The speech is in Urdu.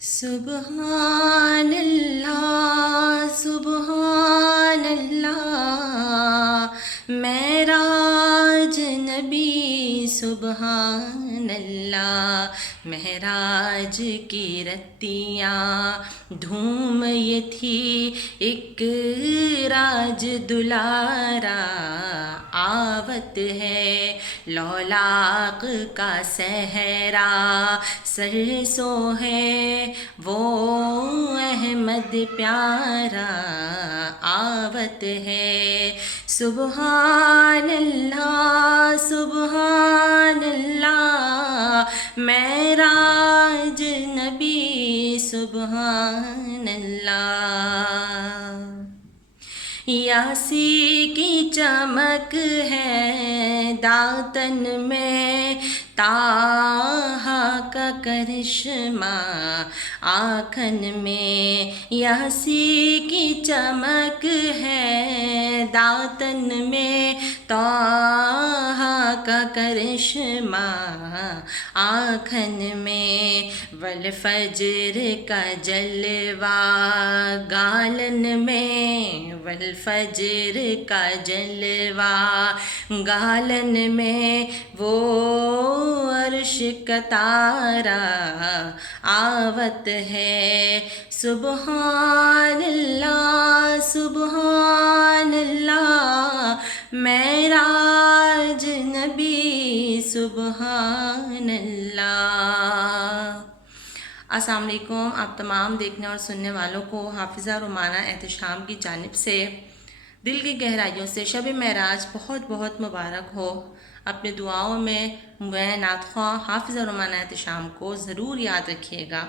سبحان اللہ سبحان اللہ، معراج نبی سبحان اللہ، معراج کی رتیاں دھوم یہ تھی، ایک راج دلارا آوت ہے، لولاق کا صحرا سرسوں ہے، وہ احمد پیارا آوت ہے۔ سبحان اللہ سبحان اللہ، معراج نبی سبحان اللہ، یاسی کی چمک ہے داتن میں، طٰہٰ کا کرشمہ آنکھن میں، یاسی کی چمک ہے داتن میں، طٰہٰ کا کرشمہ آنکھن میں، والفجر کا جلوہ گالن میں، والفجر کا جلوہ گالن میں، وہ عرش کا تارا آوت ہے۔ سبحان اللہ سبحان اللہ، معراج نبی سبحان اللہ۔ السلام علیکم، آپ تمام دیکھنے اور سننے والوں کو حافظہ رومانہ احتشام کی جانب سے دل کی گہرائیوں سے شب معراج بہت بہت مبارک ہو۔ اپنے دعاؤں میں نعت خواں حافظہ رومانہ احتشام کو ضرور یاد رکھیے گا۔